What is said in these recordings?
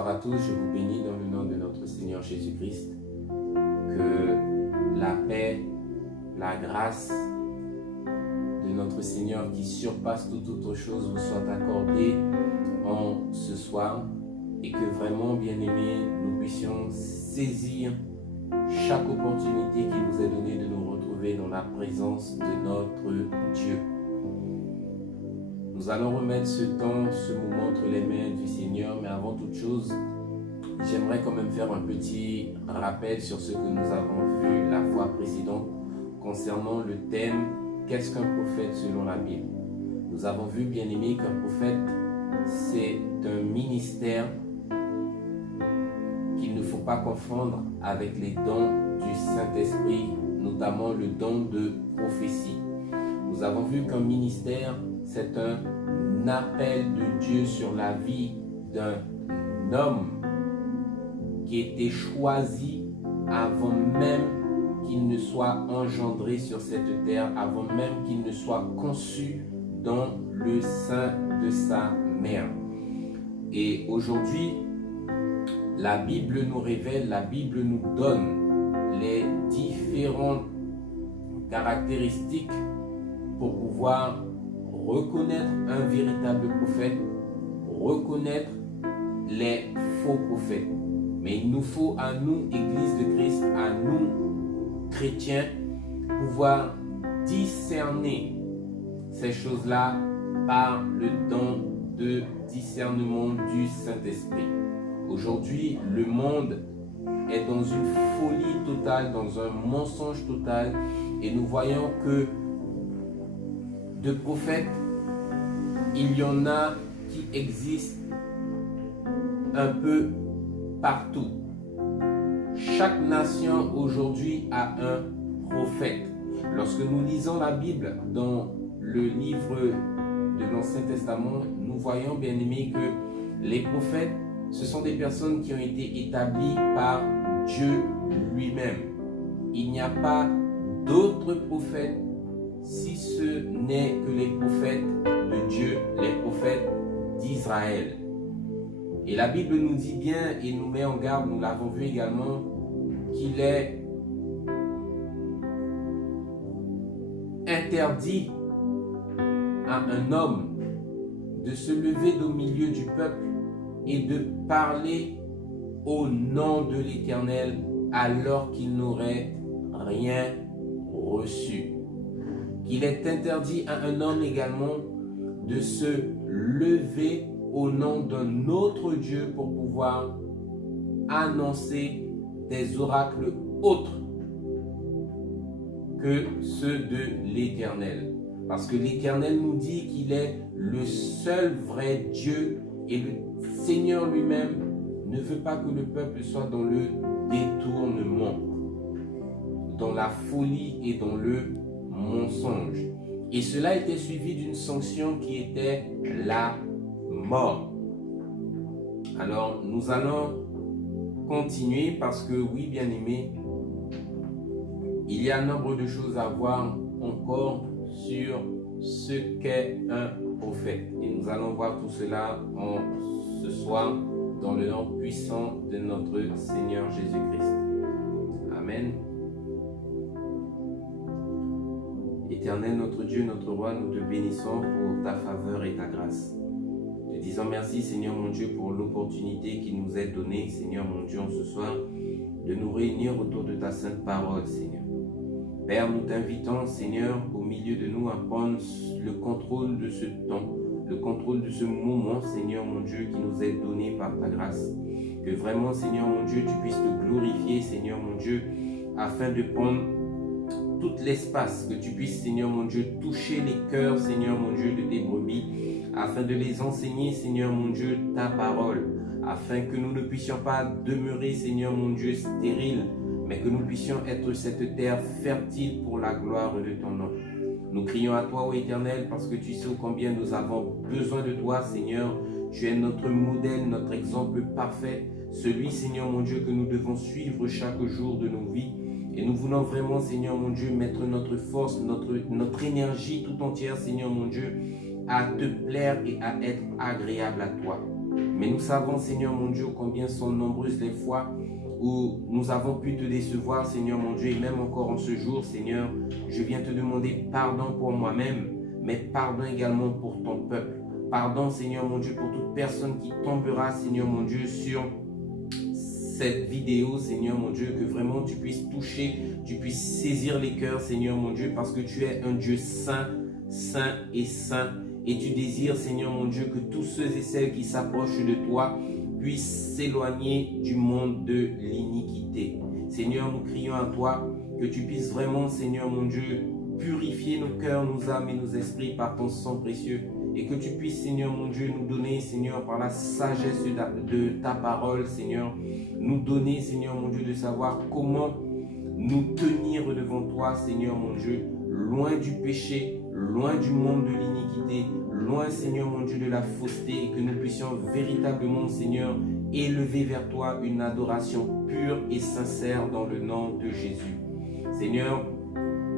Bonsoir à tous, je vous bénis dans le nom de notre Seigneur Jésus-Christ. Que la paix, la grâce de notre Seigneur qui surpasse toute autre chose vous soit accordée en ce soir et que vraiment, bien-aimés, nous puissions saisir chaque opportunité qui nous est donnée de nous retrouver dans la présence de notre Dieu. Nous allons remettre ce temps, ce moment entre les mains du Seigneur, mais avant toute chose, j'aimerais quand même faire un petit rappel sur ce que nous avons vu la fois précédente concernant le thème « Qu'est-ce qu'un prophète selon la Bible ?» Nous avons vu, bien aimé, qu'un prophète, c'est un ministère qu'il ne faut pas confondre avec les dons du Saint-Esprit, notamment le don de prophétie. Nous avons vu qu'un ministère, c'est un appel de Dieu sur la vie d'un homme qui était choisi avant même qu'il ne soit engendré sur cette terre, avant même qu'il ne soit conçu dans le sein de sa mère. Et aujourd'hui, la Bible nous révèle, la Bible nous donne les différentes caractéristiques pour pouvoir reconnaître un véritable prophète, reconnaître les faux prophètes. Mais il nous faut à nous, Église de Christ, à nous, chrétiens, pouvoir discerner ces choses-là par le don de discernement du Saint-Esprit. Aujourd'hui, le monde est dans une folie totale, dans un mensonge total, et nous voyons que de prophètes, il y en a qui existent un peu partout. Chaque nation aujourd'hui a un prophète. Lorsque nous lisons la Bible dans le livre de l'Ancien Testament, nous voyons, bien aimés, que les prophètes, ce sont des personnes qui ont été établies par Dieu lui-même. Il n'y a pas d'autres prophètes si ce n'est que les prophètes de Dieu, les prophètes d'Israël. Et la Bible nous dit bien et nous met en garde, nous l'avons vu également, qu'il est interdit à un homme de se lever au milieu du peuple et de parler au nom de l'Éternel alors qu'il n'aurait rien reçu. Il est interdit à un homme également de se lever au nom d'un autre Dieu pour pouvoir annoncer des oracles autres que ceux de l'Éternel. Parce que l'Éternel nous dit qu'il est le seul vrai Dieu et le Seigneur lui-même ne veut pas que le peuple soit dans le détournement, dans la folie et dans le mensonge. Et cela était suivi d'une sanction qui était la mort. Alors, nous allons continuer parce que, oui, bien aimé, il y a un nombre de choses à voir encore sur ce qu'est un prophète. Et nous allons voir tout cela ce soir dans le nom puissant de notre Seigneur Jésus-Christ. Amen. Éternel, notre Dieu, notre Roi, nous te bénissons pour ta faveur et ta grâce. Te disons merci, Seigneur mon Dieu, pour l'opportunité qui nous est donnée, Seigneur mon Dieu, ce soir, de nous réunir autour de ta sainte parole, Seigneur. Père, nous t'invitons, Seigneur, au milieu de nous à prendre le contrôle de ce temps, le contrôle de ce moment, Seigneur mon Dieu, qui nous est donné par ta grâce. Que vraiment, Seigneur mon Dieu, tu puisses te glorifier, Seigneur mon Dieu, afin de prendre tout l'espace, que tu puisses, Seigneur mon Dieu, toucher les cœurs, Seigneur mon Dieu, de tes brebis, afin de les enseigner, Seigneur mon Dieu, ta parole, afin que nous ne puissions pas demeurer, Seigneur mon Dieu, stériles, mais que nous puissions être cette terre fertile pour la gloire de ton nom. Nous crions à toi, ô Éternel, parce que tu sais combien nous avons besoin de toi, Seigneur. Tu es notre modèle, notre exemple parfait, celui, Seigneur mon Dieu, que nous devons suivre chaque jour de nos vies. Et nous voulons vraiment, Seigneur mon Dieu, mettre notre force, notre énergie tout entière, Seigneur mon Dieu, à te plaire et à être agréable à toi. Mais nous savons, Seigneur mon Dieu, combien sont nombreuses les fois où nous avons pu te décevoir, Seigneur mon Dieu, et même encore en ce jour, Seigneur, je viens te demander pardon pour moi-même, mais pardon également pour ton peuple. Pardon, Seigneur mon Dieu, pour toute personne qui tombera, Seigneur mon Dieu, sur cette vidéo, Seigneur mon Dieu, que vraiment tu puisses toucher, tu puisses saisir les cœurs, Seigneur mon Dieu, parce que tu es un Dieu saint, saint et saint. Et tu désires, Seigneur mon Dieu, que tous ceux et celles qui s'approchent de toi puissent s'éloigner du monde de l'iniquité. Seigneur, nous crions à toi que tu puisses vraiment, Seigneur mon Dieu, purifier nos cœurs, nos âmes et nos esprits par ton sang précieux. Et que tu puisses, Seigneur mon Dieu, nous donner, Seigneur, par la sagesse de ta parole, Seigneur, nous donner, Seigneur mon Dieu, de savoir comment nous tenir devant toi, Seigneur mon Dieu, loin du péché, loin du monde de l'iniquité, loin, Seigneur mon Dieu, de la fausseté, et que nous puissions véritablement, Seigneur, élever vers toi une adoration pure et sincère dans le nom de Jésus. Seigneur,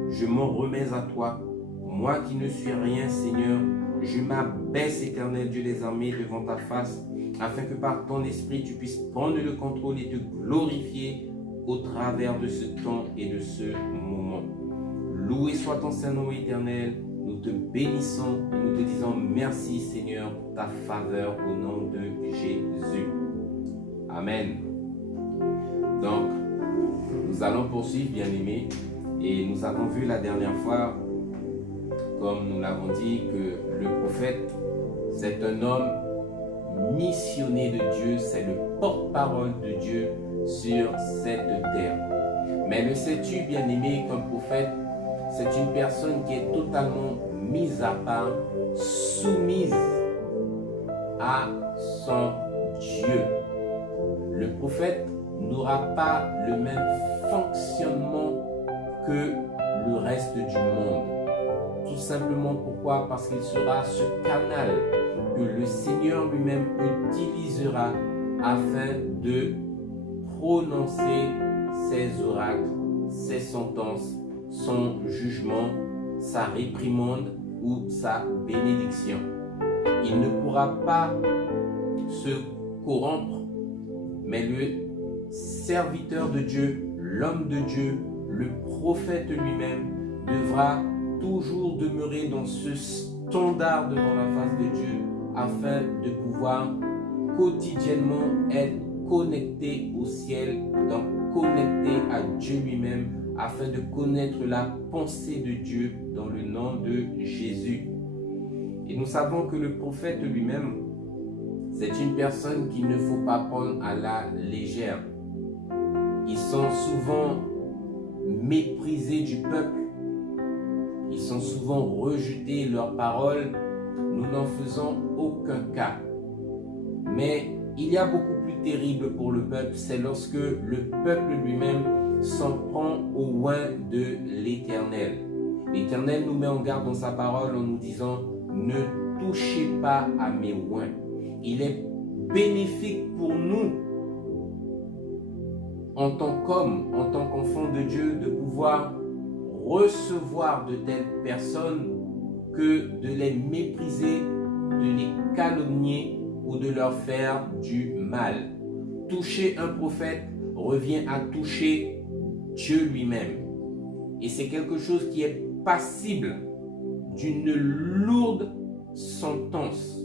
je m'en remets à toi, moi qui ne suis rien, Seigneur. Je m'abaisse, éternel Dieu des armées, devant ta face, afin que par ton esprit, tu puisses prendre le contrôle et te glorifier au travers de ce temps et de ce moment. Loué soit ton Saint-Nom éternel. Nous te bénissons et nous te disons merci, Seigneur, pour ta faveur au nom de Jésus. Amen. Donc, nous allons poursuivre, bien-aimés, et nous avons vu la dernière fois, comme nous l'avons dit, que le prophète, c'est un homme missionné de Dieu, c'est le porte-parole de Dieu sur cette terre. Mais le sais-tu, bien-aimé, comme prophète, c'est une personne qui est totalement mise à part, soumise à son Dieu. Le prophète n'aura pas le même fonctionnement que le reste du monde. Tout simplement pourquoi? Parce qu'il sera ce canal que le Seigneur lui-même utilisera afin de prononcer ses oracles, ses sentences, son jugement, sa réprimande ou sa bénédiction. Il ne pourra pas se corrompre, mais le serviteur de Dieu, l'homme de Dieu, le prophète lui-même devra toujours demeurer dans ce standard devant la face de Dieu afin de pouvoir quotidiennement être connecté au ciel, donc connecté à Dieu lui-même afin de connaître la pensée de Dieu dans le nom de Jésus. Et nous savons que le prophète lui-même, c'est une personne qu'il ne faut pas prendre à la légère. Ils sont souvent méprisés du peuple. Ils sont souvent rejetés, leurs paroles, nous n'en faisons aucun cas. Mais il y a beaucoup plus terrible pour le peuple, c'est lorsque le peuple lui-même s'en prend au oint de l'Éternel. L'Éternel nous met en garde dans sa parole en nous disant « Ne touchez pas à mes oints ». Il est bénéfique pour nous, en tant qu'homme, en tant qu'enfant de Dieu, de pouvoir recevoir de telles personnes que de les mépriser, de les calomnier ou de leur faire du mal. Toucher un prophète revient à toucher Dieu lui-même. Et c'est quelque chose qui est passible d'une lourde sentence.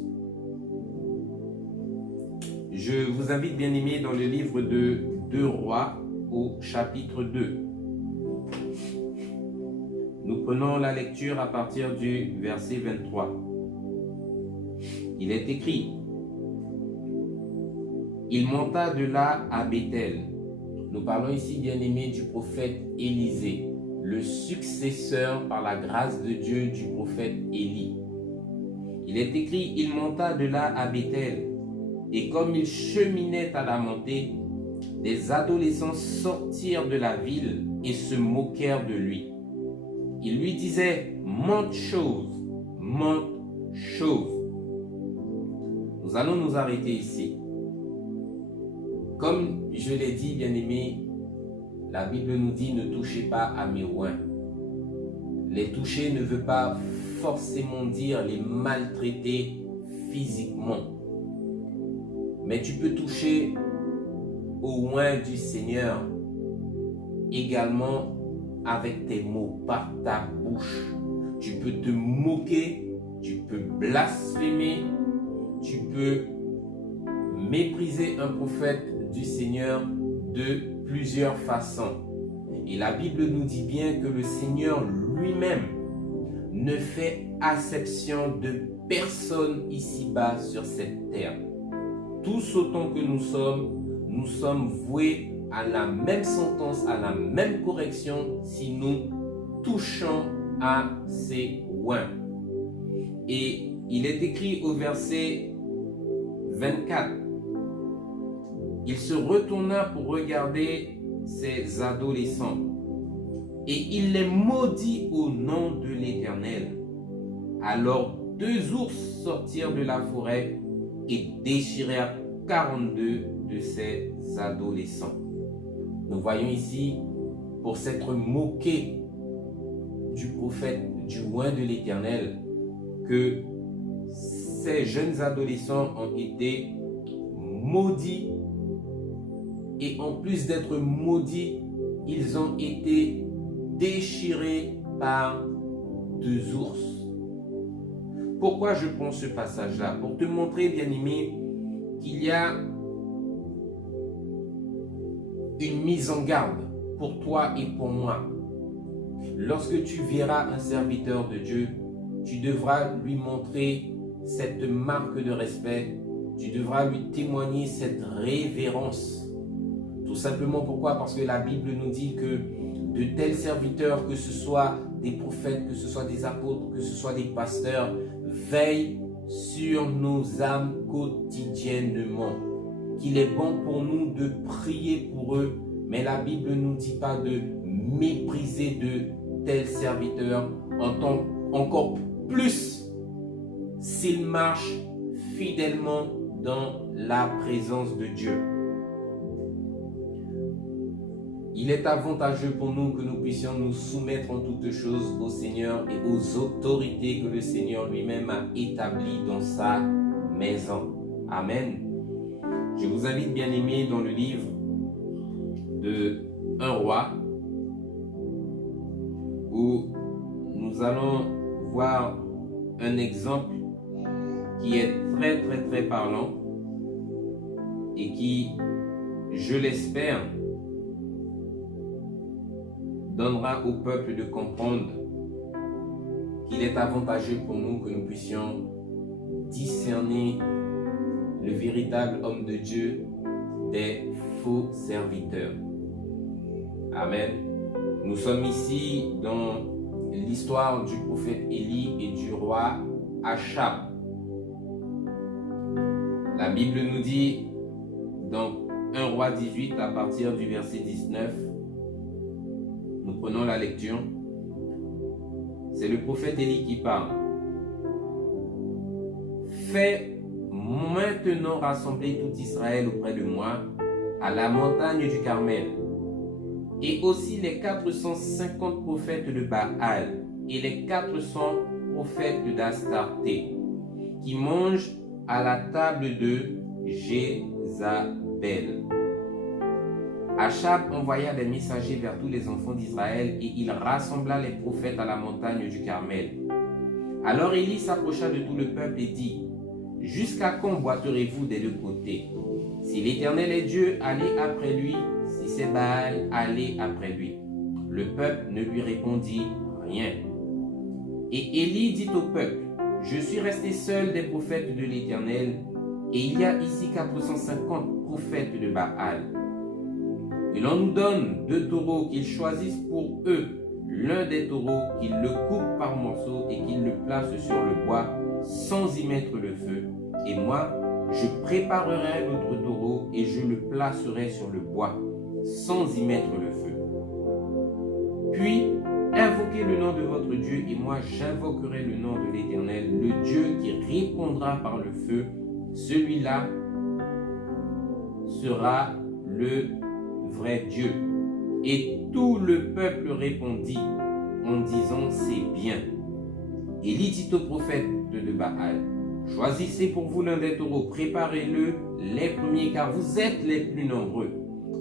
Je vous invite, bien aimés, dans le livre de 2 Rois au chapitre 2. Nous prenons la lecture à partir du verset 23. Il est écrit: Il monta de là à Béthel. Nous parlons ici, bien aimé, du prophète Élisée, le successeur par la grâce de Dieu du prophète Élie. Il est écrit: Il monta de là à Béthel, et comme il cheminait à la montée, des adolescents sortirent de la ville et se moquèrent de lui. Ils lui disaient: monte chose, monte chose. Nous allons nous arrêter ici. Comme je l'ai dit, bien-aimés, la Bible nous dit: ne touchez pas à mes oints. Les toucher ne veut pas forcément dire les maltraiter physiquement. Mais tu peux toucher au oint du Seigneur également avec tes mots, par ta bouche. Tu peux te moquer, tu peux blasphémer, tu peux mépriser un prophète du Seigneur de plusieurs façons. Et la Bible nous dit bien que le Seigneur lui-même ne fait acception de personne ici-bas sur cette terre. Tous autant que nous sommes voués à la même sentence, à la même correction si nous touchons à ces oints. Et il est écrit au verset 24. Il se retourna pour regarder ses adolescents et il les maudit au nom de l'Éternel. Alors 2 ours sortirent de la forêt et déchirèrent 42 de ses adolescents. Nous voyons ici, pour s'être moqué du prophète, du oint de l'Éternel, que ces jeunes adolescents ont été maudits. Et en plus d'être maudits, ils ont été déchirés par 2 ours. Pourquoi je prends ce passage-là? Pour te montrer, bien-aimé, qu'il y a une mise en garde pour toi et pour moi. Lorsque tu verras un serviteur de Dieu, tu devras lui montrer cette marque de respect, tu devras lui témoigner cette révérence. Tout simplement pourquoi? Parce que la Bible nous dit que de tels serviteurs, que ce soit des prophètes, que ce soit des apôtres, que ce soit des pasteurs, veillent sur nos âmes quotidiennement. Qu'il est bon pour nous de prier pour eux, mais la Bible ne nous dit pas de mépriser de tels serviteurs, encore plus s'ils marchent fidèlement dans la présence de Dieu. Il est avantageux pour nous que nous puissions nous soumettre en toutes choses au Seigneur et aux autorités que le Seigneur lui-même a établies dans sa maison. Amen. Je vous invite, bien aimés, dans le livre de 1 roi, où nous allons voir un exemple qui est très très très parlant et qui, je l'espère, donnera au peuple de comprendre qu'il est avantageux pour nous que nous puissions discerner le véritable homme de Dieu des faux serviteurs. Amen. Nous sommes ici dans l'histoire du prophète Élie et du roi Achab. La Bible nous dit dans 1 roi 18 à partir du verset 19, nous prenons la lecture. C'est le prophète Élie qui parle. Fais maintenant rassembler tout Israël auprès de moi à la montagne du Carmel, et aussi les 450 prophètes de Baal et les 400 prophètes d'Astarté qui mangent à la table de Jézabel. Achab envoya des messagers vers tous les enfants d'Israël et il rassembla les prophètes à la montagne du Carmel. Alors Élie s'approcha de tout le peuple et dit: Jusqu'à quand boiterez-vous des 2 côtés? Si l'Éternel est Dieu, allez après lui. Si c'est Baal, allez après lui. Le peuple ne lui répondit rien. Et Élie dit au peuple: Je suis resté seul des prophètes de l'Éternel, et il y a ici 450 prophètes de Baal. Et l'on nous donne 2 taureaux, qu'ils choisissent pour eux l'un des taureaux, qu'ils le coupent par morceaux et qu'ils le placent sur le bois sans y mettre le feu. Et moi, je préparerai l'autre taureau et je le placerai sur le bois sans y mettre le feu. Puis, invoquez le nom de votre Dieu et moi j'invoquerai le nom de l'Éternel, le Dieu qui répondra par le feu. Celui-là sera le vrai Dieu. Et tout le peuple répondit en disant: C'est bien. Élie dit au prophète de Baal: Choisissez pour vous l'un des taureaux, préparez-le les premiers, car vous êtes les plus nombreux.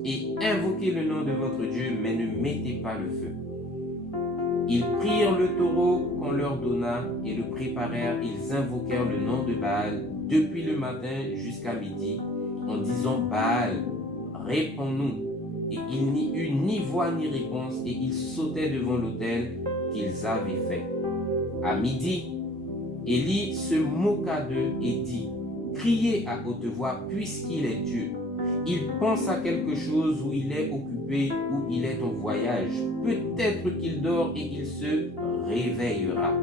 Et invoquez le nom de votre Dieu, mais ne mettez pas le feu. » Ils prirent le taureau qu'on leur donna et le préparèrent. Ils invoquèrent le nom de Baal depuis le matin jusqu'à midi, en disant: « Baal, réponds-nous. » Et il n'y eut ni voix ni réponse, et ils sautaient devant l'autel qu'ils avaient fait. À midi, Élie se moqua d'eux et dit: « Criez à haute voix, puisqu'il est Dieu. Il pense à quelque chose, ou il est occupé, ou il est en voyage. Peut-être qu'il dort et il se réveillera. »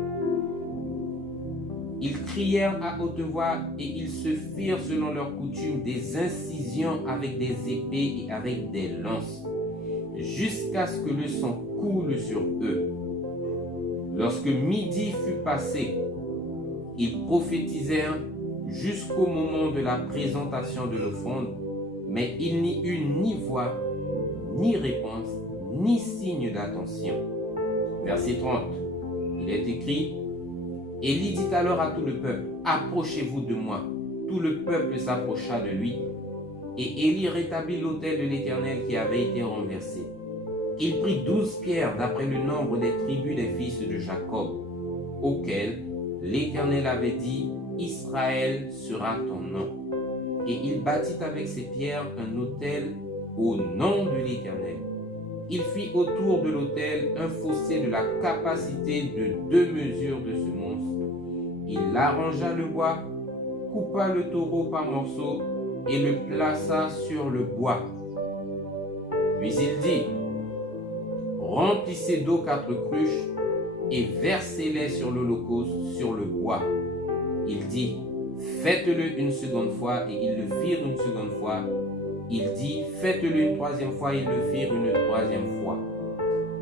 Ils crièrent à haute voix et ils se firent selon leur coutume des incisions avec des épées et avec des lances, jusqu'à ce que le sang coule sur eux. Lorsque midi fut passé, ils prophétisèrent jusqu'au moment de la présentation de l'offrande, mais il n'y eut ni voix, ni réponse, ni signe d'attention. Verset 30, il est écrit: « Élie dit alors à tout le peuple: « Approchez-vous de moi. » Tout le peuple s'approcha de lui, et Élie rétablit l'autel de l'Éternel qui avait été renversé. Il prit 12 pierres d'après le nombre des tribus des fils de Jacob, auxquelles l'Éternel avait dit: « Israël sera ton nom. » Et il bâtit avec ces pierres un autel au nom de l'Éternel. Il fit autour de l'autel un fossé de la capacité de 2 mesures de semonce. Il arrangea le bois, coupa le taureau par morceaux et le plaça sur le bois. Puis il dit: « Remplissez d'eau 4 cruches et versez-les sur l'holocauste, sur le bois. » Il dit: « Faites-le une seconde fois. » Et ils le firent une seconde fois. Il dit: « Faites-le une troisième fois. » Ils le firent une troisième fois.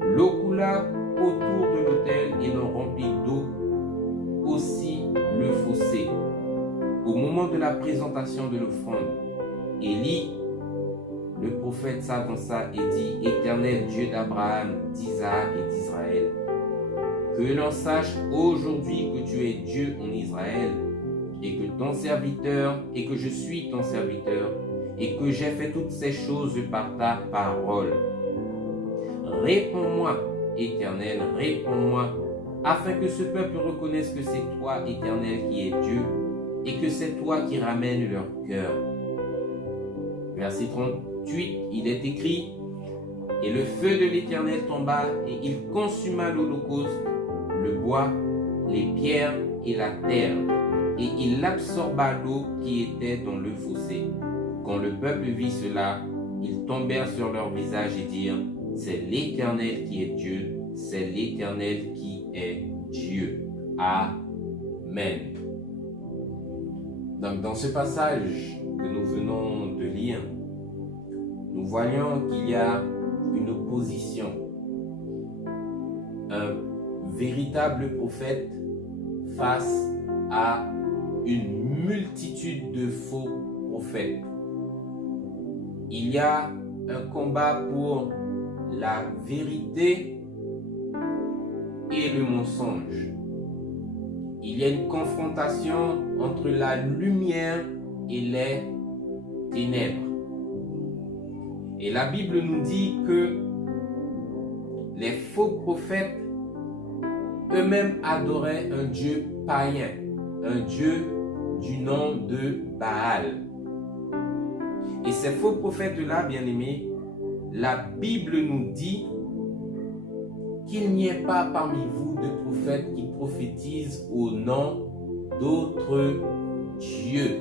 L'eau coula autour de l'autel et l'on remplit d'eau aussi le fossé. Au moment de la présentation de l'offrande, Élie, le prophète, s'avança et dit: « Éternel Dieu d'Abraham, d'Isaac et d'Israël, que l'on sache aujourd'hui que tu es Dieu en Israël, et que ton serviteur, et que je suis ton serviteur, et que j'ai fait toutes ces choses par ta parole. Réponds-moi, Éternel, réponds-moi, afin que ce peuple reconnaisse que c'est toi, Éternel, qui es Dieu, et que c'est toi qui ramènes leur cœur. » Verset 38, il est écrit: « Et le feu de l'Éternel tomba, et il consuma l'holocauste, le bois, les pierres et la terre, et il absorba l'eau qui était dans le fossé. Quand le peuple vit cela, ils tombèrent sur leur visage et dirent: « C'est l'Éternel qui est Dieu, c'est l'Éternel qui est Dieu. » Amen. Donc, dans ce passage que nous venons de lire, nous voyons qu'il y a une opposition. Un véritable prophète face à une multitude de faux prophètes. Il y a un combat pour la vérité et le mensonge. Il y a une confrontation entre la lumière et les ténèbres. Et la Bible nous dit que les faux prophètes eux-mêmes adoraient un dieu païen, un dieu du nom de Baal. Et ces faux prophètes-là, bien-aimés, la Bible nous dit qu'il n'y ait pas parmi vous de prophètes qui prophétisent au nom d'autres dieux.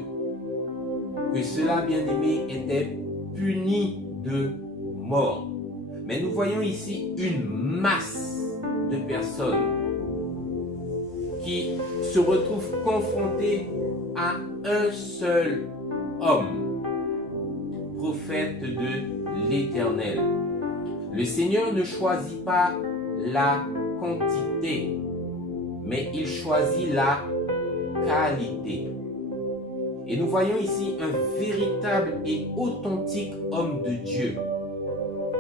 Que cela, bien-aimés, était puni de mort. Mais nous voyons ici une masse de personnes qui se retrouvent confrontées à un seul homme, prophète de l'Éternel. Le Seigneur ne choisit pas la quantité, mais il choisit la qualité. Et nous voyons ici un véritable et authentique homme de Dieu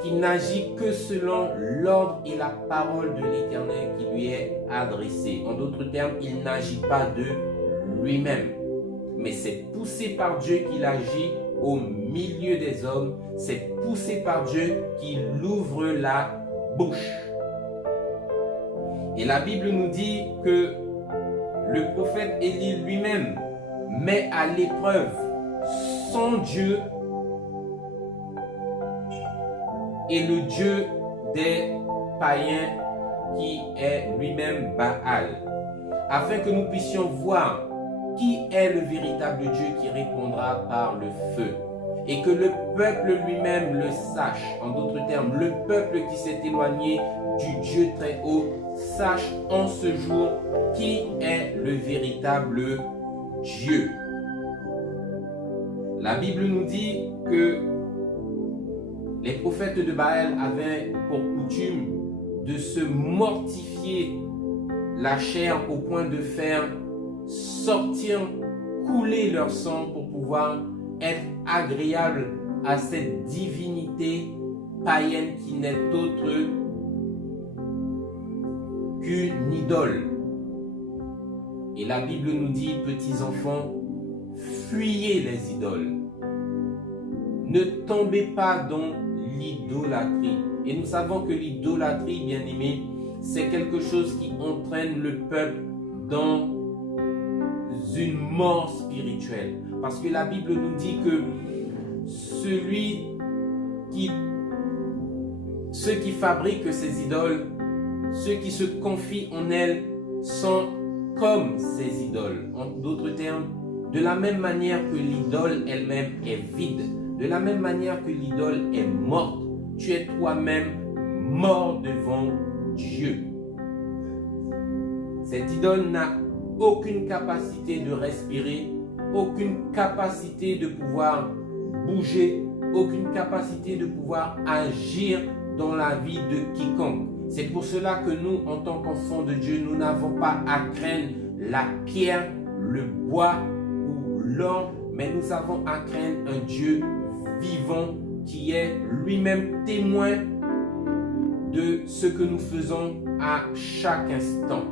qui n'agit que selon l'ordre et la parole de l'Éternel qui lui est adressée. En d'autres termes, il n'agit pas de lui-même. Mais c'est poussé par Dieu qu'il agit au milieu des hommes. C'est poussé par Dieu qu'il ouvre la bouche. Et la Bible nous dit que le prophète Élie lui-même met à l'épreuve son Dieu et le Dieu des païens qui est lui-même Baal, afin que nous puissions voir qui est le véritable Dieu qui répondra par le feu, et que le peuple lui-même le sache. En d'autres termes, le peuple qui s'est éloigné du Dieu très haut sache en ce jour qui est le véritable Dieu. La Bible nous dit que les prophètes de Baal avaient pour coutume de se mortifier la chair au point de faire sortir, couler leur sang pour pouvoir être agréable à cette divinité païenne qui n'est autre qu'une idole. Et la Bible nous dit, petits enfants, fuyez les idoles. Ne tombez pas dans l'idolâtrie. Et nous savons que l'idolâtrie, bien aimé, c'est quelque chose qui entraîne le peuple dans une mort spirituelle. Parce que la Bible nous dit que ceux qui fabriquent ces idoles, ceux qui se confient en elles, sont comme ces idoles. En d'autres termes, de la même manière que l'idole elle-même est vide, de la même manière que l'idole est morte, tu es toi-même mort devant Dieu. Cette idole n'a aucune capacité de respirer, aucune capacité de pouvoir bouger, aucune capacité de pouvoir agir dans la vie de quiconque. C'est pour cela que nous, en tant qu'enfants de Dieu, nous n'avons pas à craindre la pierre, le bois ou l'or, mais nous avons à craindre un Dieu vivant qui est lui-même témoin de ce que nous faisons à chaque instant.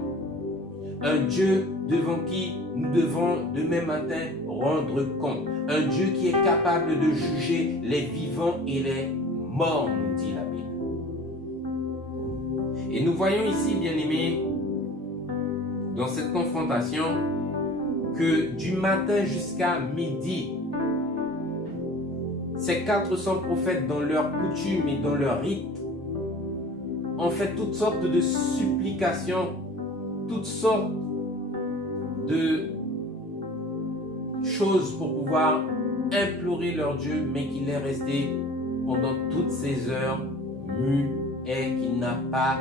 Un Dieu devant qui nous devons demain matin rendre compte. Un Dieu qui est capable de juger les vivants et les morts, nous dit la Bible. Et nous voyons ici, bien aimés, dans cette confrontation, que du matin jusqu'à midi, ces 400 prophètes, dans leurs coutumes et dans leurs rites, ont fait toutes sortes de supplications, toutes sortes de choses pour pouvoir implorer leur Dieu, mais qu'il est resté pendant toutes ces heures muet et qu'il n'a pas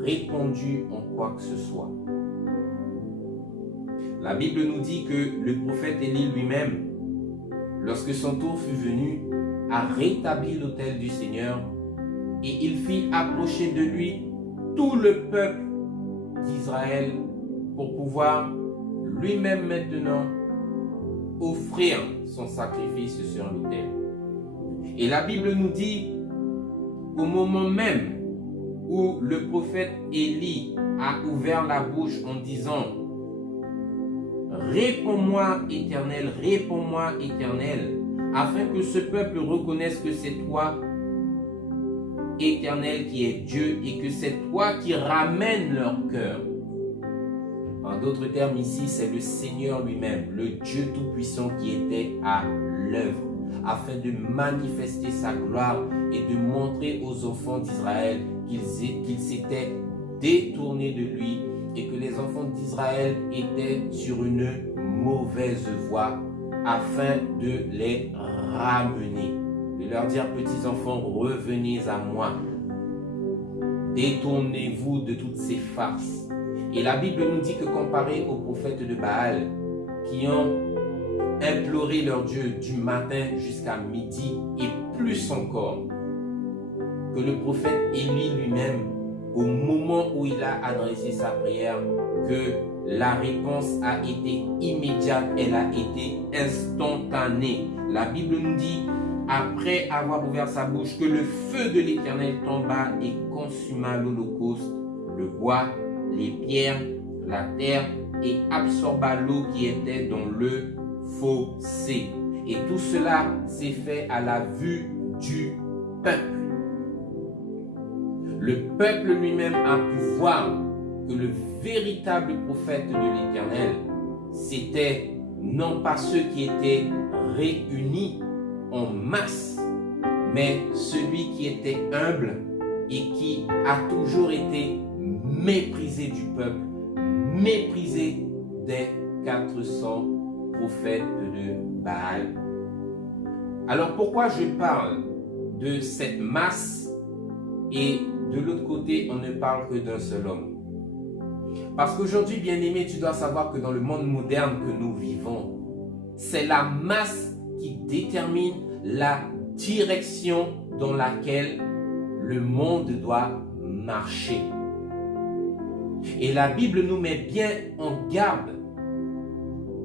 répondu en quoi que ce soit. La Bible nous dit que le prophète Élie lui-même, lorsque son tour fut venu, a rétabli l'autel du Seigneur et il fit approcher de lui tout le peuple d'Israël pour pouvoir lui-même maintenant offrir son sacrifice sur l'autel. Et la Bible nous dit, au moment même où le prophète Élie a ouvert la bouche en disant « Réponds-moi, Éternel, réponds-moi, Éternel, afin que ce peuple reconnaisse que c'est toi, Éternel, qui est Dieu, et que c'est toi qui ramènes leur cœur. » En d'autres termes, ici, c'est le Seigneur lui-même, le Dieu Tout-Puissant qui était à l'œuvre, afin de manifester sa gloire et de montrer aux enfants d'Israël qu'ils s'étaient détournés de lui et que les enfants d'Israël étaient sur une mauvaise voie, afin de les ramener, de leur dire, petits enfants, revenez à moi, détournez-vous de toutes ces farces. Et la Bible nous dit que comparé aux prophètes de Baal qui ont imploré leur Dieu du matin jusqu'à midi et plus encore, que le prophète Élie lui-même, au moment où il a adressé sa prière, que la réponse a été immédiate, elle a été instantanée. La Bible nous dit, après avoir ouvert sa bouche, que le feu de l'Éternel tomba et consuma l'holocauste, le bois, les pierres, la terre et absorba l'eau qui était dans le fossé. Et tout cela s'est fait à la vue du peuple. Le peuple lui-même a pu voir que le véritable prophète de l'Éternel, c'était non pas ceux qui étaient réunis en masse, mais celui qui était humble et qui a toujours été méprisé du peuple, méprisé des 400 prophètes de Baal. Alors pourquoi je parle de cette masse et de l'autre côté on ne parle que d'un seul homme? Parce qu'aujourd'hui, bien-aimé, tu dois savoir que dans le monde moderne que nous vivons, c'est la masse qui détermine la direction dans laquelle le monde doit marcher. Et la Bible nous met bien en garde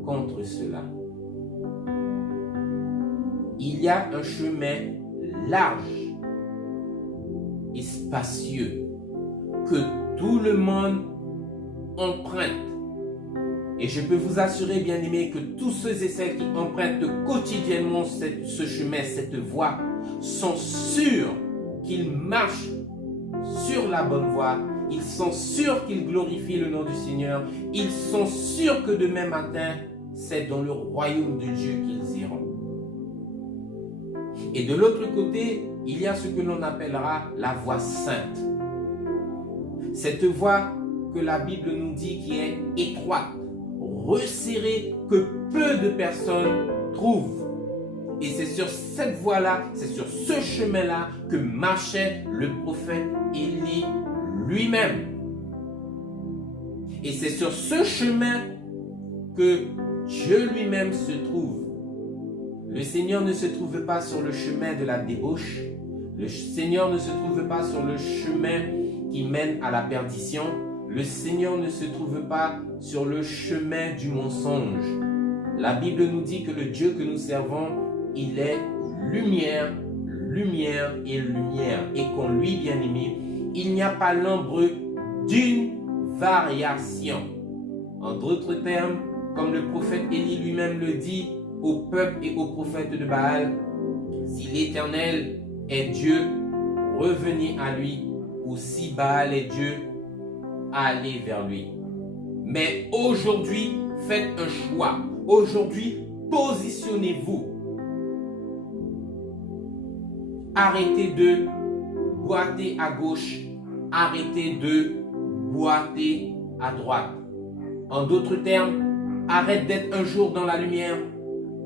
contre cela. Il y a un chemin large et spacieux que tout le monde emprunte. Et je peux vous assurer, bien-aimés, que tous ceux et celles qui empruntent quotidiennement ce chemin, cette voie, sont sûrs qu'ils marchent sur la bonne voie. Ils sont sûrs qu'ils glorifient le nom du Seigneur. Ils sont sûrs que demain matin, c'est dans le royaume de Dieu qu'ils iront. Et de l'autre côté, il y a ce que l'on appellera la voie sainte. Cette voie que la Bible nous dit qui est étroite, resserrée, que peu de personnes trouvent. Et c'est sur cette voie-là, c'est sur ce chemin-là que marchait le prophète Élie lui-même. Et c'est sur ce chemin que Dieu lui-même se trouve. Le Seigneur ne se trouve pas sur le chemin de la débauche. Le Seigneur ne se trouve pas sur le chemin qui mène à la perdition. Le Seigneur ne se trouve pas sur le chemin du mensonge. La Bible nous dit que le Dieu que nous servons, il est lumière, lumière et lumière. Et qu'en lui, bien-aimé, il n'y a pas l'ombre d'une variation. En d'autres termes, comme le prophète Élie lui-même le dit au peuple et aux prophètes de Baal, si l'Éternel est Dieu, revenez à lui, ou si Baal est Dieu, allez vers lui. Mais aujourd'hui, faites un choix. Aujourd'hui, positionnez-vous. Arrêtez de boiter à gauche. Arrêtez de boiter à droite. En d'autres termes, arrête d'être un jour dans la lumière.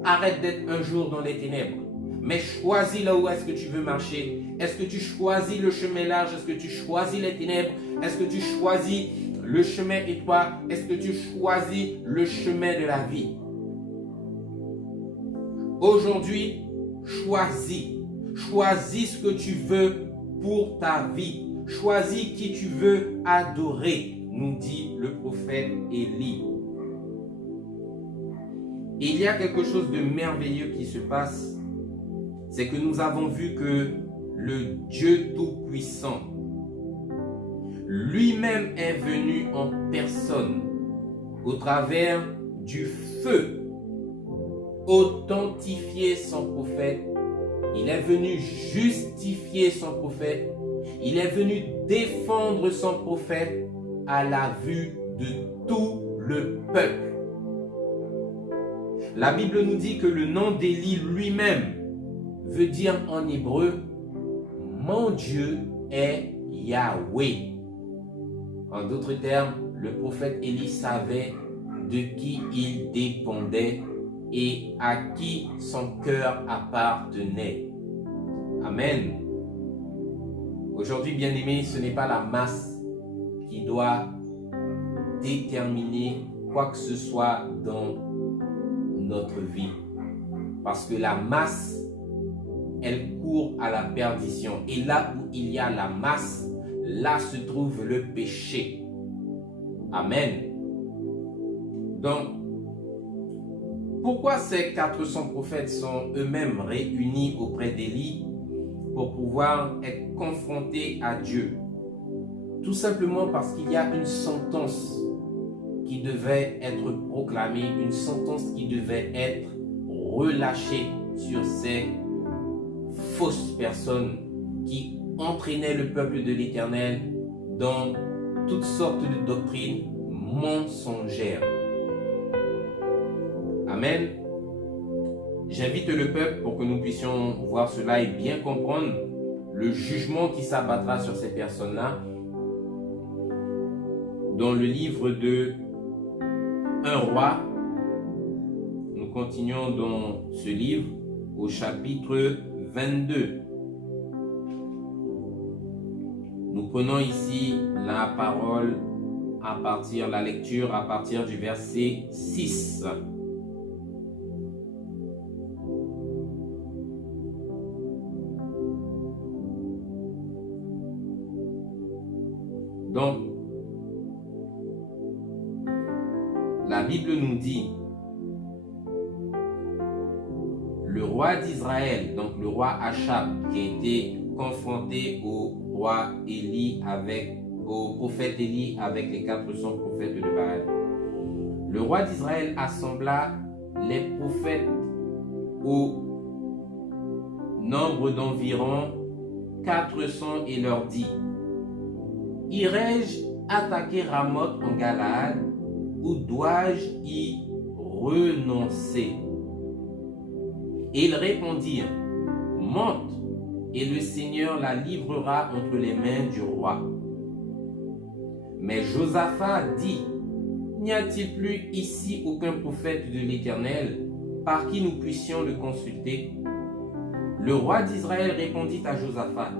Arrête d'être un jour dans les ténèbres. Mais choisis là où est-ce que tu veux marcher. Est-ce que tu choisis le chemin large? Est-ce que tu choisis les ténèbres? Est-ce que tu choisis le chemin étroit? Est-ce que tu choisis le chemin de la vie? Aujourd'hui, choisis. Choisis ce que tu veux pour ta vie. Choisis qui tu veux adorer, nous dit le prophète Élie. Et il y a quelque chose de merveilleux qui se passe. C'est que nous avons vu que le Dieu Tout-Puissant lui-même est venu en personne au travers du feu authentifier son prophète. Il est venu justifier son prophète. Il est venu défendre son prophète à la vue de tout le peuple. La Bible nous dit que le nom d'Élie lui-même veut dire en hébreu « Mon Dieu est Yahweh ». En d'autres termes, le prophète Élie savait de qui il dépendait et à qui son cœur appartenait. Amen. Aujourd'hui, bien-aimés, ce n'est pas la masse qui doit déterminer quoi que ce soit dans notre vie. Parce que la masse, elle court à la perdition. Et là où il y a la masse, là se trouve le péché. Amen. Donc, pourquoi ces 400 prophètes sont eux-mêmes réunis auprès d'Élie pour pouvoir être confrontés à Dieu? Tout simplement parce qu'il y a une sentence qui devait être proclamée, une sentence qui devait être relâchée sur ces fausses personnes qui entraînaient le peuple de l'Éternel dans toutes sortes de doctrines mensongères. Amen. J'invite le peuple pour que nous puissions voir cela et bien comprendre le jugement qui s'abattra sur ces personnes-là. Dans le livre de 1 roi, nous continuons dans ce livre au chapitre 22. Nous prenons ici la parole la lecture à partir du verset 6. Donc, la Bible nous dit, le roi d'Israël, donc le roi Achab, qui a été confronté au prophète Élie avec les 400 prophètes de Baal. Le roi d'Israël assembla les prophètes au nombre d'environ 400 et leur dit: irai-je attaquer Ramoth en Galaad ou dois-je y renoncer? Et ils répondirent: monte, et le Seigneur la livrera entre les mains du roi. Mais Josaphat dit: n'y a-t-il plus ici aucun prophète de l'Éternel par qui nous puissions le consulter? Le roi d'Israël répondit à Josaphat: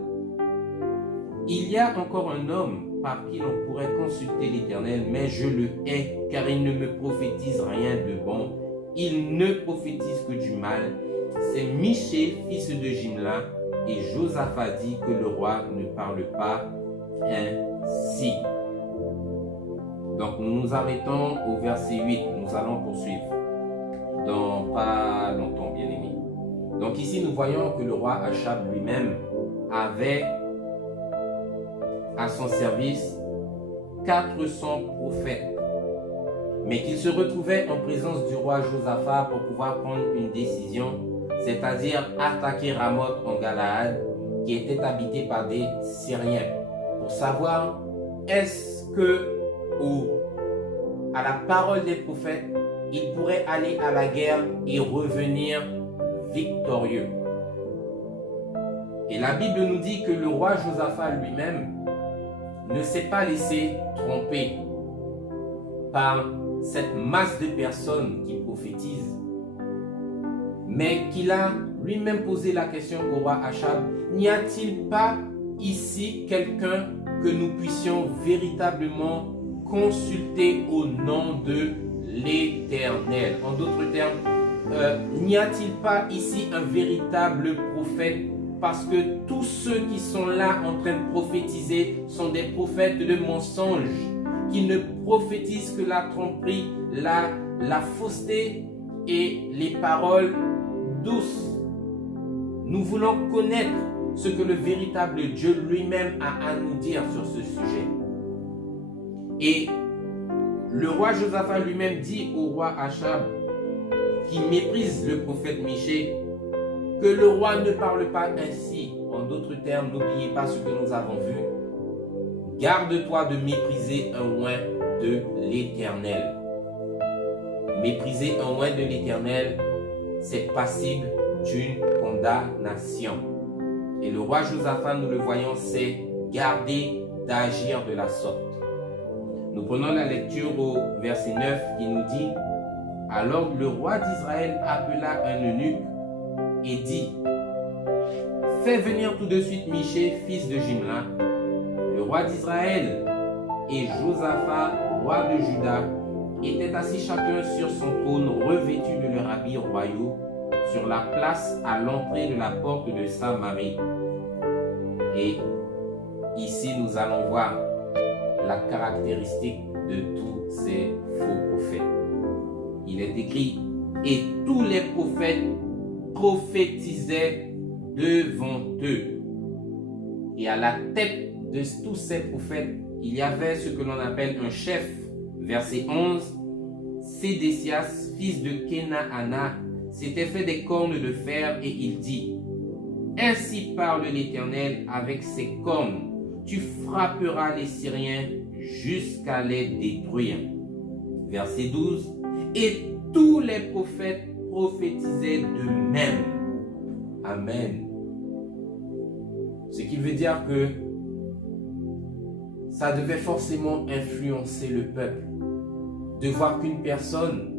il y a encore un homme par qui l'on pourrait consulter l'Éternel, mais je le hais, car il ne me prophétise rien de bon. Il ne prophétise que du mal. C'est Michée, fils de Jimla. Et Josaphat dit que le roi ne parle pas ainsi. Donc nous nous arrêtons au verset 8. Nous allons poursuivre dans pas longtemps, bien aimé. Donc ici nous voyons que le roi Achab lui-même avait à son service 400 prophètes, mais qu'il se retrouvait en présence du roi Josaphat pour pouvoir prendre une décision, c'est-à-dire attaquer Ramoth en Galaad, qui était habité par des Syriens, pour savoir est-ce que à la parole des prophètes, il pourrait aller à la guerre et revenir victorieux. Et la Bible nous dit que le roi Josaphat lui-même ne s'est pas laissé tromper par cette masse de personnes qui prophétisent, mais qu'il a lui-même posé la question au roi Achab: n'y a-t-il pas ici quelqu'un que nous puissions véritablement consulter au nom de l'Éternel? En d'autres termes, n'y a-t-il pas ici un véritable prophète? Parce que tous ceux qui sont là en train de prophétiser sont des prophètes de mensonges, qui ne prophétisent que la tromperie, la fausseté et les paroles douces. Nous voulons connaître ce que le véritable Dieu lui-même a à nous dire sur ce sujet. Et le roi Josaphat lui-même dit au roi Achab, qui méprise le prophète Michée, que le roi ne parle pas ainsi. En d'autres termes, n'oubliez pas ce que nous avons vu. Garde-toi de mépriser un oint de l'Éternel. Mépriser un oint de l'Éternel, c'est passible d'une condamnation. Et le roi Josaphat, nous le voyons, c'est garder d'agir de la sorte. Nous prenons la lecture au verset 9 qui nous dit: alors le roi d'Israël appela un eunuque et dit: fais venir tout de suite Michée, fils de Jimla. Le roi d'Israël et Josaphat, roi de Juda, étaient assis chacun sur son trône, revêtus de leurs habits royaux, sur la place à l'entrée de la porte de Samarie. Et ici nous allons voir la caractéristique de tous ces faux prophètes. Il est écrit: et tous les prophètes prophétisaient devant eux. Et à la tête de tous ces prophètes, il y avait ce que l'on appelle un chef Verset 11. Sédécias, fils de Kenaana, s'était fait des cornes de fer et il dit: Ainsi parle l'Éternel, avec ses cornes, tu frapperas les Syriens jusqu'à les détruire. Verset 12. Et tous les prophètes prophétisaient de même. Amen. Ce qui veut dire que ça devait forcément influencer le peuple. De voir qu'une personne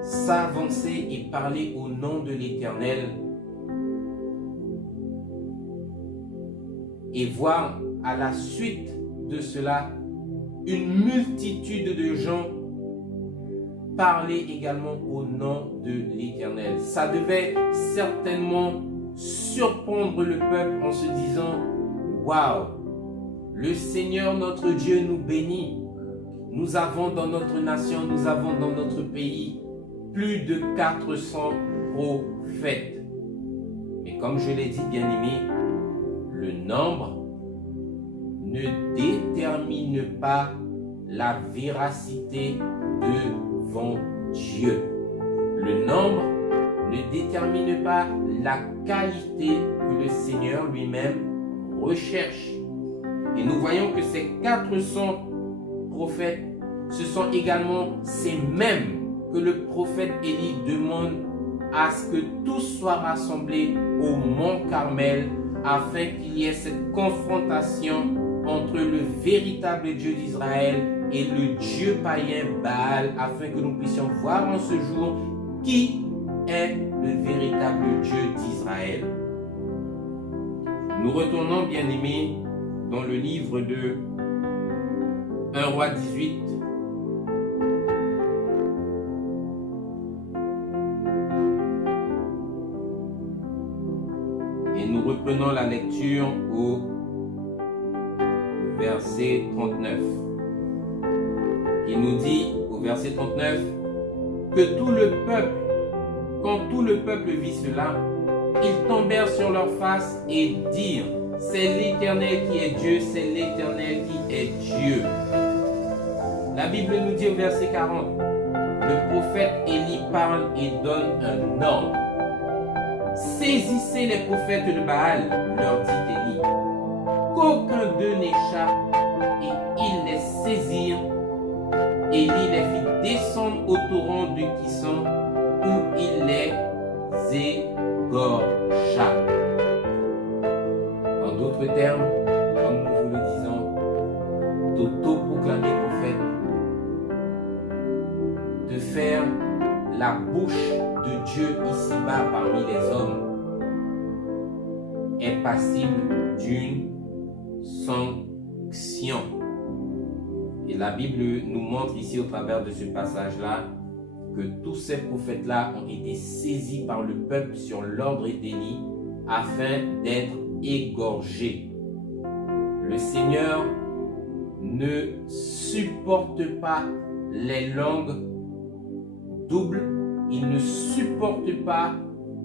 s'avancer et parler au nom de l'Éternel et voir à la suite de cela une multitude de gens parler également au nom de l'Éternel. Ça devait certainement surprendre le peuple en se disant: waouh, le Seigneur notre Dieu nous bénit. Nous avons dans notre nation, nous avons dans notre pays plus de 400 prophètes. Mais comme je l'ai dit, bien-aimé, le nombre ne détermine pas la véracité devant Dieu. Le nombre ne détermine pas la qualité que le Seigneur lui-même recherche. Et nous voyons que ces 400 prophètes, ce sont également ces mêmes que le prophète Élie demande à ce que tous soient rassemblés au mont Carmel afin qu'il y ait cette confrontation entre le véritable Dieu d'Israël et le Dieu païen Baal, afin que nous puissions voir en ce jour qui est le véritable Dieu d'Israël. Nous retournons, bien-aimés, dans le livre de 1 Roi 18. Et nous reprenons la lecture au verset 39. Il nous dit au verset 39 que tout le peuple, quand tout le peuple vit cela, ils tombèrent sur leur face et dirent: c'est l'Éternel qui est Dieu, c'est l'Éternel qui est Dieu. La Bible nous dit au verset 40, le prophète Élie parle et donne un ordre. Saisissez les prophètes de Baal, leur dit Élie, qu'aucun d'eux n'échappe, et ils les saisirent. Élie les fit descendre au torrent de Kison, où il les égorgea. En d'autres termes, comme nous vous le disons, d'auto-proclamer prophète, de faire la bouche de Dieu ici-bas parmi les hommes, est passible d'une sanction. Et la Bible nous montre ici au travers de ce passage-là que tous ces prophètes-là ont été saisis par le peuple sur l'ordre d'Élie afin d'être égorgés. Le Seigneur ne supporte pas les langues doubles, il ne supporte pas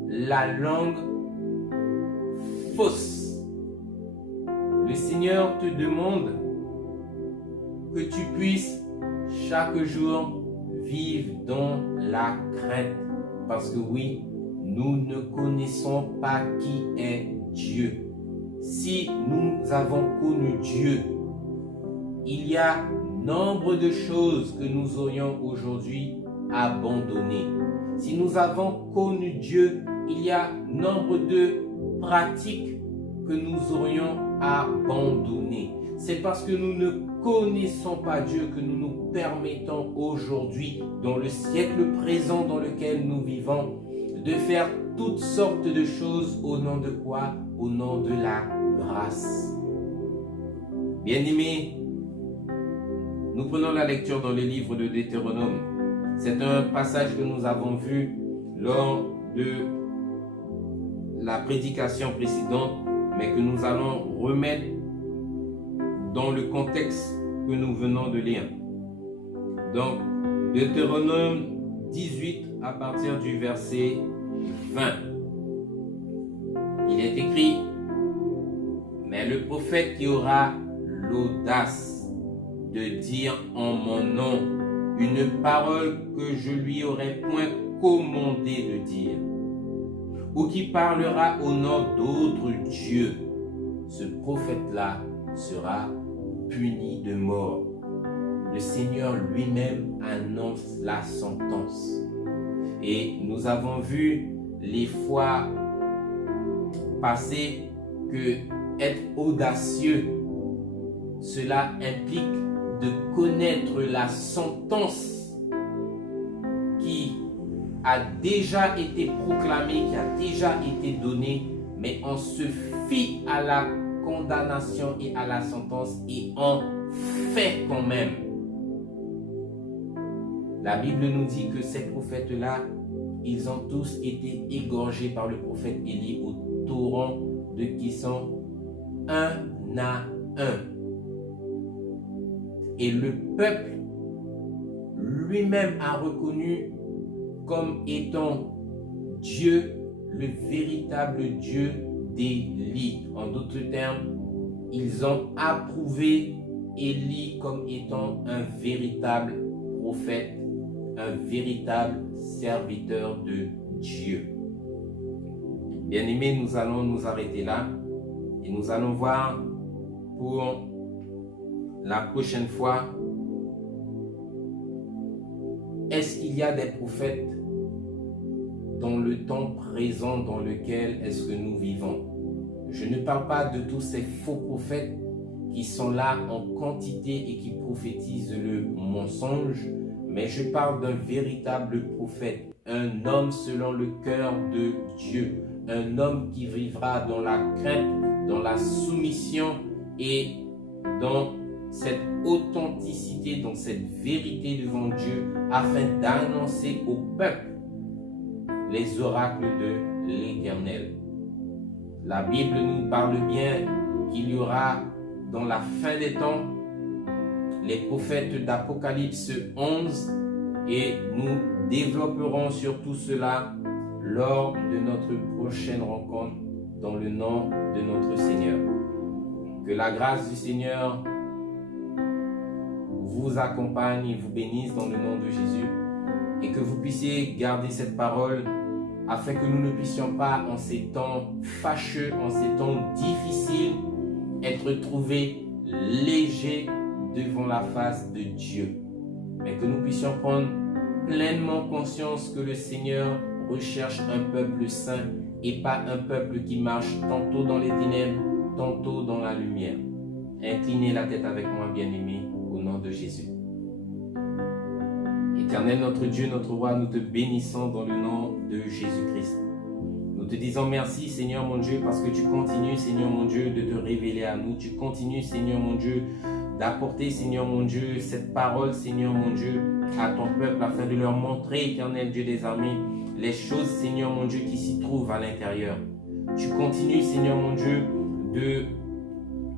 la langue fausse. Le Seigneur te demande que tu puisses chaque jour vivre dans la crainte. Parce que oui, nous ne connaissons pas qui est Dieu. Si nous avons connu Dieu, il y a nombre de choses que nous aurions aujourd'hui abandonnées. Si nous avons connu Dieu, il y a nombre de pratiques que nous aurions abandonnées. C'est parce que nous ne connaissons pas Dieu que nous nous permettons aujourd'hui, dans le siècle présent dans lequel nous vivons, de faire toutes sortes de choses au nom de quoi? Au nom de la grâce. Bien-aimés, nous prenons la lecture dans le livre de Deutéronome. C'est un passage que nous avons vu lors de la prédication précédente, mais que nous allons remettre dans le contexte que nous venons de lire. Donc, Deutéronome 18 à partir du verset 20. Il est écrit: mais le prophète qui aura l'audace de dire en mon nom une parole que je lui aurais point commandé de dire, ou qui parlera au nom d'autres dieux, ce prophète-là sera puni de mort. Le Seigneur lui-même annonce la sentence. Et nous avons vu les fois passées que être audacieux, cela implique de connaître la sentence qui a déjà été proclamée, qui a déjà été donnée, mais on se fie à la condamnation et à la sentence et on fait quand même. La Bible nous dit que ces prophètes-là, ils ont tous été égorgés par le prophète Élie au torrent de Kison, un à un. Et le peuple lui-même a reconnu comme étant Dieu, le véritable Dieu d'Élie. En d'autres termes, ils ont approuvé Élie comme étant un véritable prophète, un véritable serviteur de Dieu. Bien-aimés, nous allons nous arrêter là et nous allons voir pour la prochaine fois, est-ce qu'il y a des prophètes dans le temps présent dans lequel est-ce que nous vivons? Je ne parle pas de tous ces faux prophètes qui sont là en quantité et qui prophétisent le mensonge, mais je parle d'un véritable prophète, un homme selon le cœur de Dieu, un homme qui vivra dans la crainte, dans la soumission et dans cette authenticité, dans cette vérité devant Dieu, afin d'annoncer au peuple les oracles de l'Éternel. La Bible nous parle bien qu'il y aura dans la fin des temps les prophètes d'Apocalypse 11 et nous développerons sur tout cela lors de notre prochaine rencontre dans le nom de notre Seigneur. Que la grâce du Seigneur vous accompagne et vous bénisse dans le nom de Jésus et que vous puissiez garder cette parole afin que nous ne puissions pas en ces temps fâcheux, en ces temps difficiles, être trouvés légers devant la face de Dieu, mais que nous puissions prendre pleinement conscience que le Seigneur recherche un peuple saint et pas un peuple qui marche tantôt dans les ténèbres, tantôt dans la lumière. Inclinez la tête avec moi, bien-aimés, au nom de Jésus. Éternel notre Dieu, notre roi, nous te bénissons dans le nom de Jésus-Christ. Nous te disons merci, Seigneur mon Dieu, parce que tu continues, Seigneur mon Dieu, de te révéler à nous. Tu continues, Seigneur mon Dieu, d'apporter, Seigneur mon Dieu, cette parole, Seigneur mon Dieu, à ton peuple, afin de leur montrer, Éternel Dieu des armées, les choses, Seigneur mon Dieu, qui s'y trouvent à l'intérieur. Tu continues, Seigneur mon Dieu, de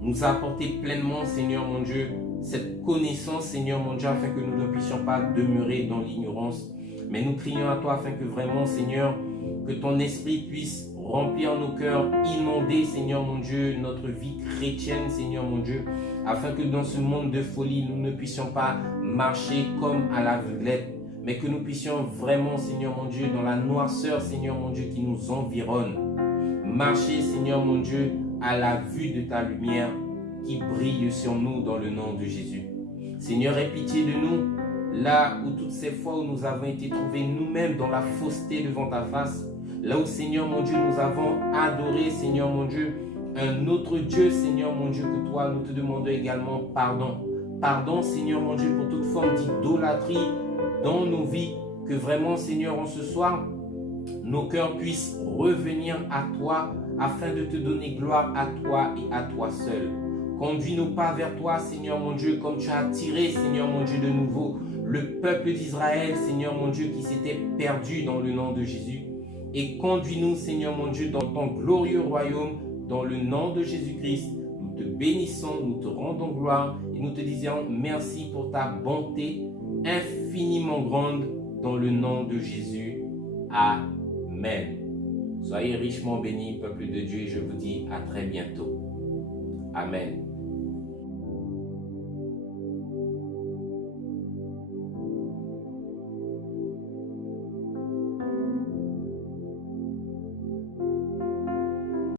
nous apporter pleinement, Seigneur mon Dieu, cette connaissance, Seigneur mon Dieu, afin que nous ne puissions pas demeurer dans l'ignorance. Mais nous crions à toi afin que vraiment, Seigneur, que ton esprit puisse remplir nos cœurs, inonder, Seigneur mon Dieu, notre vie chrétienne, Seigneur mon Dieu, afin que dans ce monde de folie, nous ne puissions pas marcher comme à l'aveuglette, mais que nous puissions vraiment, Seigneur mon Dieu, dans la noirceur, Seigneur mon Dieu, qui nous environne, marcher, Seigneur mon Dieu, à la vue de ta lumière qui brille sur nous dans le nom de Jésus. Seigneur, aie pitié de nous, là où toutes ces fois où nous avons été trouvés nous-mêmes dans la fausseté devant ta face, là où, Seigneur mon Dieu, nous avons adoré, Seigneur mon Dieu, un autre Dieu, Seigneur mon Dieu, que toi, nous te demandons également pardon. Pardon, Seigneur mon Dieu, pour toute forme d'idolâtrie dans nos vies, que vraiment, Seigneur, en ce soir, nos cœurs puissent revenir à toi, afin de te donner gloire à toi et à toi seul. Conduis-nous pas vers toi, Seigneur mon Dieu, comme tu as attiré, Seigneur mon Dieu, de nouveau le peuple d'Israël, Seigneur mon Dieu, qui s'était perdu dans le nom de Jésus. Et conduis-nous, Seigneur mon Dieu, dans ton glorieux royaume, dans le nom de Jésus-Christ. Nous te bénissons, nous te rendons gloire et nous te disons merci pour ta bonté infiniment grande dans le nom de Jésus. Amen. Soyez richement bénis, peuple de Dieu, et je vous dis à très bientôt. Amen.